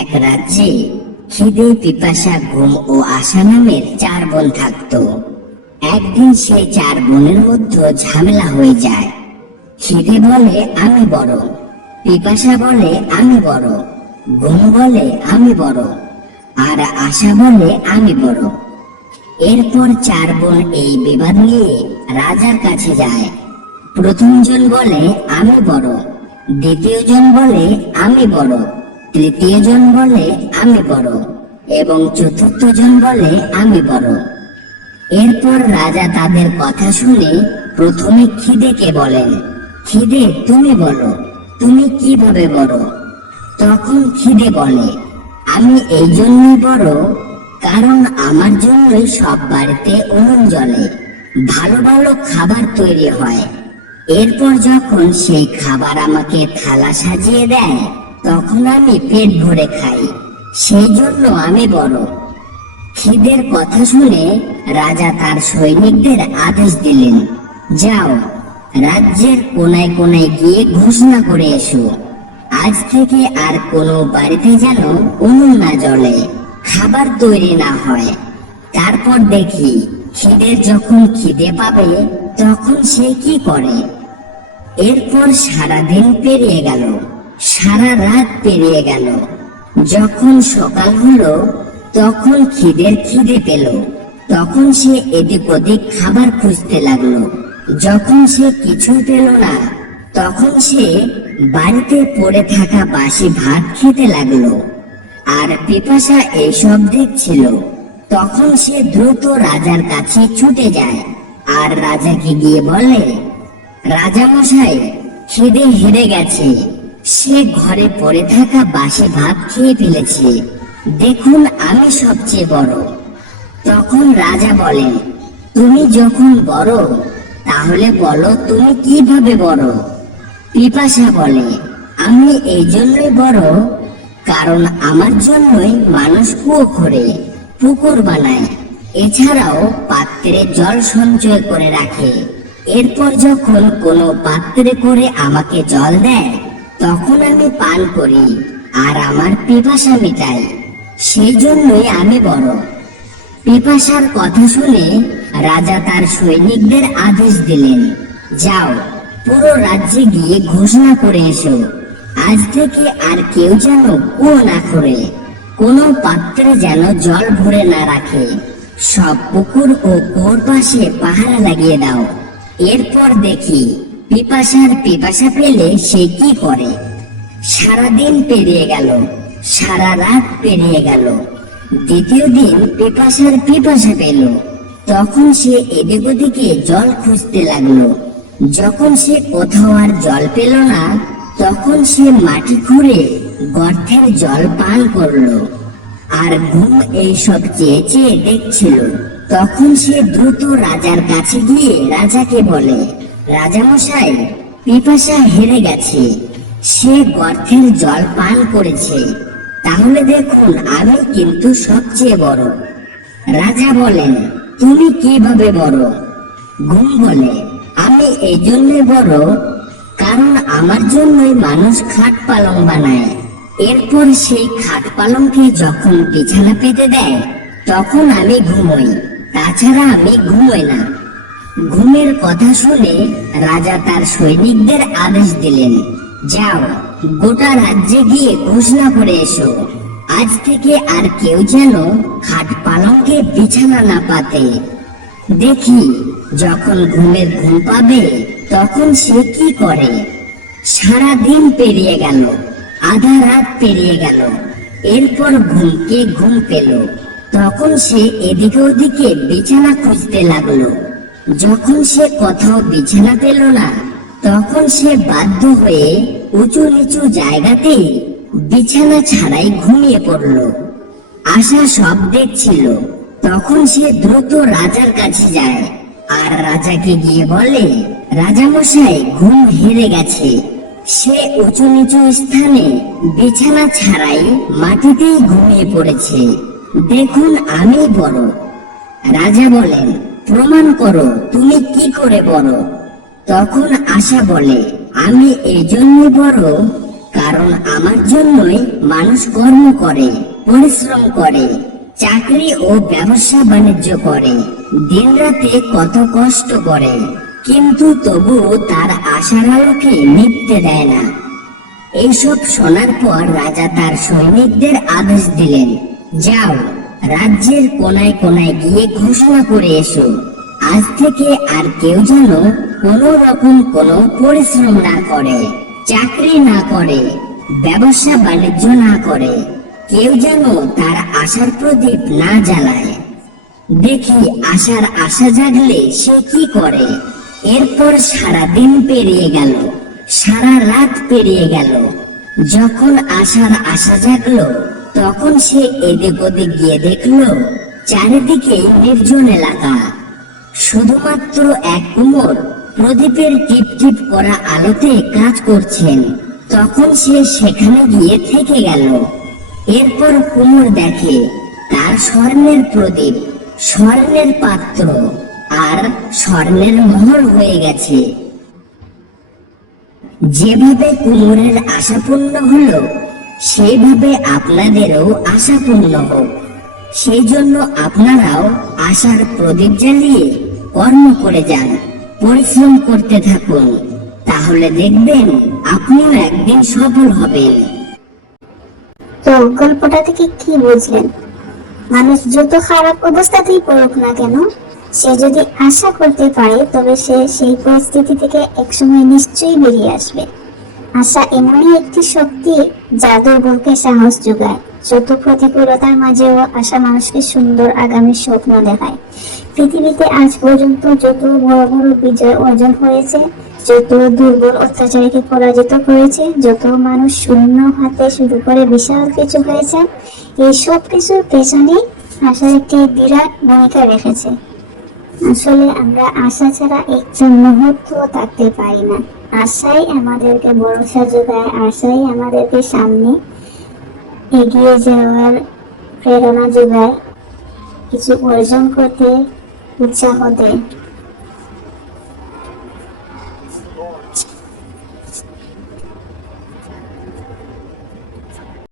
এক রাজ্যে খিদে, পিপাসা, ঘুম ও আশা নামের চার বোন থাকতো। একদিন সেই চার বোনের মধ্যে ঝামেলা হয়ে যায়। খিদে বলে, আমি বড়। পিপাসা বলে, আমি বড়। ঘুম বলে, আমি বড়। আর আশা বলে, আমি বড়। এরপর চার বোন এই বিবাদ নিয়ে রাজার কাছে যায়। প্রথমজন বলে, আমি বড়। দ্বিতীয় জন বলে, আমি বড়। তৃতীয় জন বলে আমি বড়, এবং চতুর্থ জন বলে আমি বড়। এরপর রাজা তাদের কথা শুনে প্রথমে খিদেকে বলেন, খিদে, তুমি বলো, তুমি কীভাবে বড়? তখন খিদে বলে, আমি এই জন্যই বড়, কারণ আমার জন্যই সব বাড়িতে উনুন জ্বলে, ভালো ভালো খাবার তৈরি হয়। এরপর যখন সেই খাবার আমাকে থালা সাজিয়ে দেয় তখন আমি পেট ভরে খাই। সেই জন্য আমি বড়। খিদের কথা শুনে রাজা তার সৈনিকদের আদেশ দিলেন, যাও, রাজ্যের কোনায় কোনায় গিয়ে ঘোষণা করে এসো। আজ থেকে আর কোনো বাড়িতে যেন উনুন না জ্বলে, খাবার তৈরি না হয়। তারপর দেখি খিদের যখন খিদে পাবে, তখন সে কি করে? এরপর সারাদিন পেরিয়ে গেল। সারা রাত পেরিয়ে গেল। যখন সকাল হলো, তখন খিদের খিদে পেল। তখন সে এদিক ওদিক খাবার খুঁজতে লাগল। যখন সে কিছু পেল না, তখন সে বাড়িতে পড়ে থাকা বাসি ভাত খেতে লাগল। আর পিপাসা এইসব দেখছিল। তখন সে দ্রুত রাজার কাছে ছুটে যায়। আর রাজাকে গিয়ে বলে, রাজামশাই, খিদে হেরে গেছে। সে ঘরে পড়ে থাকা বাসি ভাত খেয়ে ফেলেছে। দেখুন আমি সবচেয়ে বড়। তখন রাজা বলেন, তুমি যখন বড়, তাহলে বলো তুমি কীভাবে বড়? পিপাসা বলে, আমি এই জন্যই বড়, কারণ আমার জন্যই মানুষ কুয়ো করে, পুকুর বানায়। এছাড়াও পাত্রে জল সঞ্চয় করে রাখে। এরপর যখন কোনো পাত্রে করে আমাকে জল দেয় তখন আমি পান করি, আর আমার পিপাসা মিটাই। সেই জন্যই আমি বড়। পিপাসার কথা শুনে রাজা তার সৈনিকদের আদেশ দিলেন, যাও, পুরো রাজ্যে গিয়ে ঘোষণা করে এসো। আজ থেকে আর কেউ যেন কুয়ো না করে কোনো পাত্রে যেন জল ভরে না রাখে। সব পুকুর ও কুয়োর পাশে পাহারা লাগিয়ে দাও। এরপর দেখি পিপাসার পিপাসা পেলে সে কি করে? সারাদিন পেরিয়ে গেল, সারা রাত পেরিয়ে গেল। দ্বিতীয় দিন পিপাসার পিপাসা পেল। তখন সে এদিক ওদিকে জল খুঁজতে লাগল। যখন সে কোথাও আর জল পেল না, তখন সে মাটি খুঁড়ে গর্তের জল পান করল। আর ঘুম এইসব চেয়ে চেয়ে দেখছিল। তখন সে দ্রুত রাজার কাছে গিয়ে রাজাকে বলে রাজামশাই, পিপাসা হেরে গেছে। সে গর্তের জল পান করেছে। তাহলে দেখুন আমি কিন্তু সবচেয়ে বড়। রাজা বলেন, তুমি কীভাবে বড়? ঘুম বলে, আমি এই জন্যে বড়, কারণ আমার জন্যই মানুষ খাট পালং বানায়। এরপর সেই খাট পালংকে যখন বিছানা পেতে দেয়, তখন আমি ঘুমোই। তাছাড়া আমি ঘুমোই না। ঘুমের কথা শুনে রাজা তার সৈনিকদের আদেশ দিলেন, যাও, গোটা রাজ্যে গিয়ে ঘোষণা করে এসো। আজ থেকে আর কেউ যেন খাট পালংকে বিছানা না পাতে। দেখি, যখন ঘুমের ঘুম পাবে, তখন সে কি করে? সারা দিন পেরিয়ে গেল, আধা রাত পেরিয়ে গেল। এরপর ঘুমকে ঘুম পেল। তখন সে এদিকে ওদিকে বিছানা খুঁজতে লাগল। যখন সে কোথাও বিছানা পেল না, তখন সে বাধ্য হয়ে উঁচু নিচু জায়গাতে বিছানা ছাড়াই ঘুমিয়ে পড়ল। আশা সব দেখছিল। তখন সে দ্রুত রাজার কাছে যায়। আর রাজাকে গিয়ে বলে, রাজামশাই, ঘুম হেরে গেছে। সে উঁচু নিচু স্থানে বিছানা ছাড়াই মাটিতেই ঘুমিয়ে পড়েছে। দেখুন আমি বড়। রাজা বলেন প্রমাণ করো তুমি কি করে বড়। তখন আশা বলে, আমি এই জন্য বড় কারণ আমার জন্যই মানুষ কর্ম করে, পরিশ্রম করে, চাকরি ও ব্যবসা বাণিজ্য করে, দিনরাতে কত কষ্ট করে। কিন্তু তবু তার আশার আলোকে নিভতে দেয় না। এইসব শোনার পর রাজা তার সৈনিকদের আদেশ দিলেন, যাও রাজ্যের কোনায় কোনায় গিয়ে ঘোষণা করে এসো। আজ থেকে আর কেউ যেন কোনো রকম কোনো পরিশ্রম না করে, চাকরি না করে, ব্যবসা বাণিজ্য না করে, কেউ যেন তার আশার প্রদীপ না জ্বালায়। দেখি আশার আশা জাগলে সে কি করে। এরপর সারা দিন পেরিয়ে গেল, সারা রাত পেরিয়ে গেল। যখন আশার আশা জাগলো তখন সে এদিক ওদিক গিয়ে দেখল, চারিদিকে নির্জন এলাকা। শুধুমাত্র এক কুমোর প্রদীপের টিপ টিপ করা আলোতে কাজ করছেন। তখন সে সেখানে গিয়ে থেকে গেল। এরপর কুমোর দেখে, তার স্বর্ণের প্রদীপ, স্বর্ণের পাত্র আর স্বর্ণের মহল হয়ে গেছে। যেভাবে কুমোরের আশা পূর্ণ হলো সেইভাবে আপনাদেরও আশা পূর্ণ হোক। সেই জন্য আপনারাও আশার প্রদীপ জ্বালিয়ে কর্ম করে যান, পরিশ্রম করতে থাকুন। তাহলে দেখবেন আপনিও একদিন সফল হবেন। তো গল্পটা থেকে কি বুঝলেন? মানুষ যত খারাপ অবস্থাতেই পড়ুক না কেন, সে যদি আশা করতে পারে, তবে সে সেই পরিস্থিতি থেকে একসময় নিশ্চয়ই বেরিয়ে আসবে। আশা এমনই একটি শক্তি যা দুর্বলকে সাহস যোগায়। যত প্রতিকূলতার মাঝেও আশা মানুষকে সুন্দর আগামী স্বপ্ন দেখায়। পৃথিবীতে আজ পর্যন্ত যত বড় বড় বিজয় অর্জন হয়েছে, যত দুর্বল অত্যাচারীকে পরাজিত করেছে, যত মানুষ শূন্য হাতে শুরু করে বিশাল কিছু হয়েছে এই সব কিছুর পেছনে আশার একটি বিরাট ভূমিকা রেখেছে। আসলে আমরা আশা ছাড়া একজন মুহূর্ত থাকতে পারি না। আশাই আমাদেরকে ভরসা যোগায় আশাই আমাদেরকে সামনে এগিয়ে যাওয়ার প্রেরণা যোগায়। কিছু অর্জন করতে উৎসাহ দেয়।